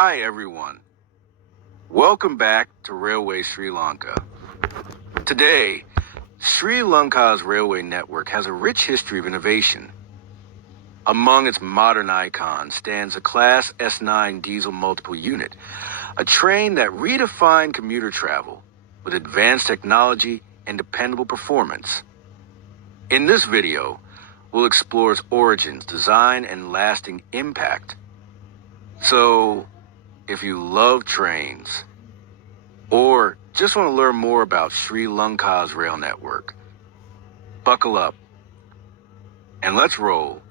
Hi everyone, welcome back to Railway Sri Lanka. Today, Sri Lanka's railway network has a rich history of innovation. Among its modern icons stands a Class S9 diesel multiple unit, a train that redefined commuter travel with advanced technology and dependable performance. In this video, we'll explore its origins, design, and lasting impact. So, if you love trains, or just want to learn more about Sri Lanka's rail network, buckle up and let's roll.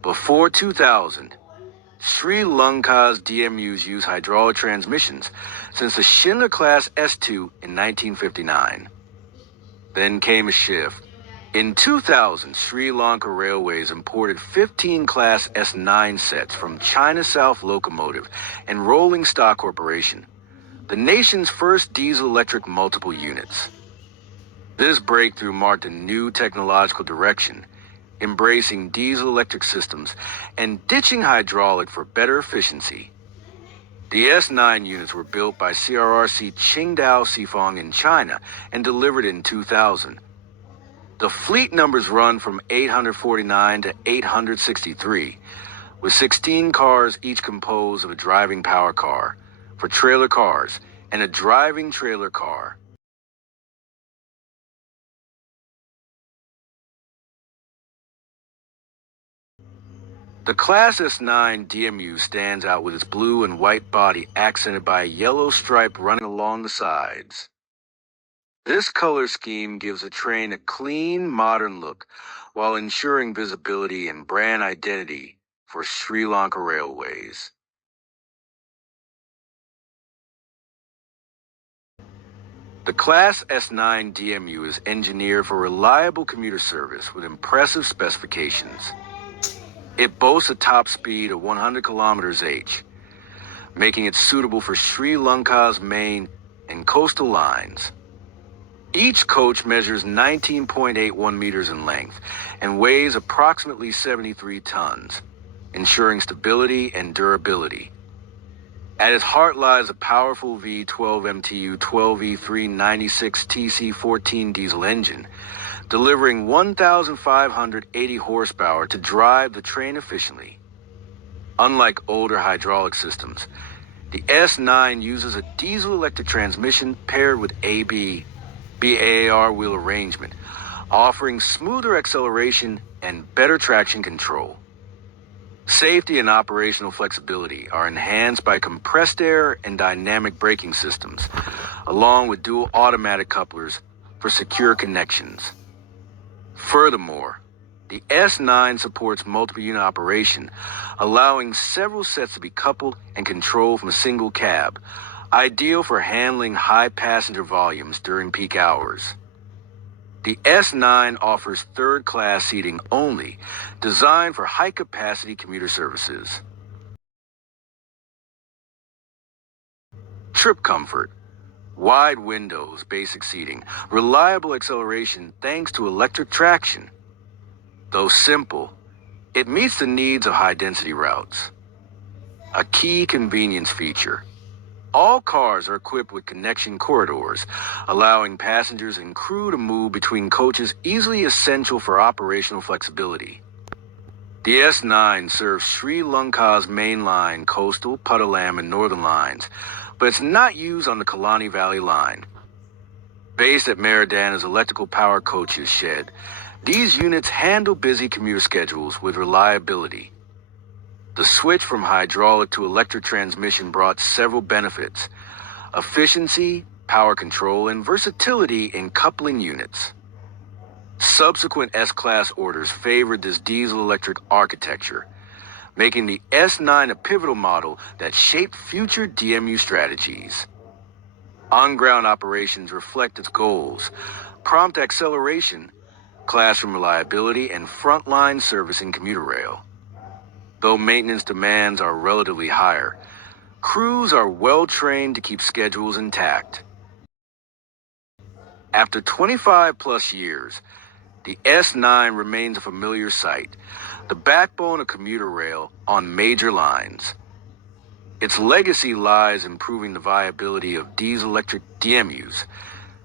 Before 2000, Sri Lanka's DMUs used hydraulic transmissions since the Schindler Class S2 in 1959. Then came a shift. In 2000, Sri Lanka Railways imported 15 Class S9 sets from China South Locomotive and Rolling Stock Corporation, the nation's first diesel-electric multiple units. This breakthrough marked a new technological direction, embracing diesel-electric systems and ditching hydraulic for better efficiency. The S9 units were built by CRRC Qingdao Xifeng in China and delivered in 2000. The fleet numbers run from 849 to 863, with 16 cars each composed of a driving power car for trailer cars and a driving trailer car. The Class S9 DMU stands out with its blue and white body accented by a yellow stripe running along the sides. This color scheme gives the train a clean, modern look while ensuring visibility and brand identity for Sri Lanka Railways. The Class S9 DMU is engineered for reliable commuter service with impressive specifications. It boasts a top speed of 100 kilometers h, making it suitable for Sri Lanka's main and coastal lines. Each coach measures 19.81 meters in length and weighs approximately 73 tons, ensuring stability and durability. At its heart lies a powerful V12 MTU 12E396 TC14 diesel engine, delivering 1,580 horsepower to drive the train efficiently. Unlike older hydraulic systems, the S9 uses a diesel-electric transmission paired with BAR wheel arrangement, offering smoother acceleration and better traction control. Safety and operational flexibility are enhanced by compressed air and dynamic braking systems, along with dual automatic couplers for secure connections. Furthermore, the S9 supports multiple unit operation, allowing several sets to be coupled and controlled from a single cab, ideal for handling high passenger volumes during peak hours. The S9 offers third-class seating only, designed for high-capacity commuter services. Trip comfort. Wide windows, basic seating, reliable acceleration thanks to electric traction. Though simple, it meets the needs of high-density routes. A key convenience feature. All cars are equipped with connection corridors, allowing passengers and crew to move between coaches easily, essential for operational flexibility. The S9 serves Sri Lanka's mainline, coastal, Puttalam, and northern lines, but it's not used on the Kalani Valley line. Based at Meridana's electrical power coaches shed, these units handle busy commuter schedules with reliability. The switch from hydraulic to electric transmission brought several benefits: efficiency, power control, and versatility in coupling units. Subsequent S-Class orders favored this diesel-electric architecture, making the S9 a pivotal model that shaped future DMU strategies. On-ground operations reflect its goals: prompt acceleration, classroom reliability, and frontline service in commuter rail. Though maintenance demands are relatively higher, crews are well trained to keep schedules intact. After 25 plus years, the S9 remains a familiar sight, the backbone of commuter rail on major lines. Its legacy lies in improving the viability of diesel-electric DMUs,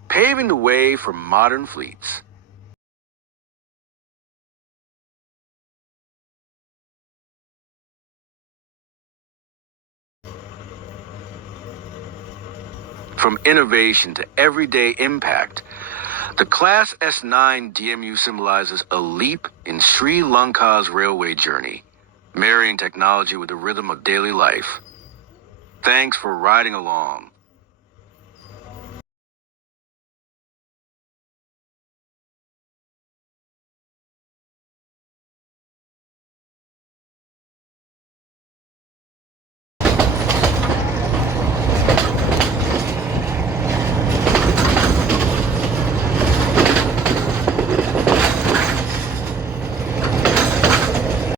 paving the way for modern fleets. From innovation to everyday impact, the Class S9 DMU symbolizes a leap in Sri Lanka's railway journey, marrying technology with the rhythm of daily life. Thanks for riding along.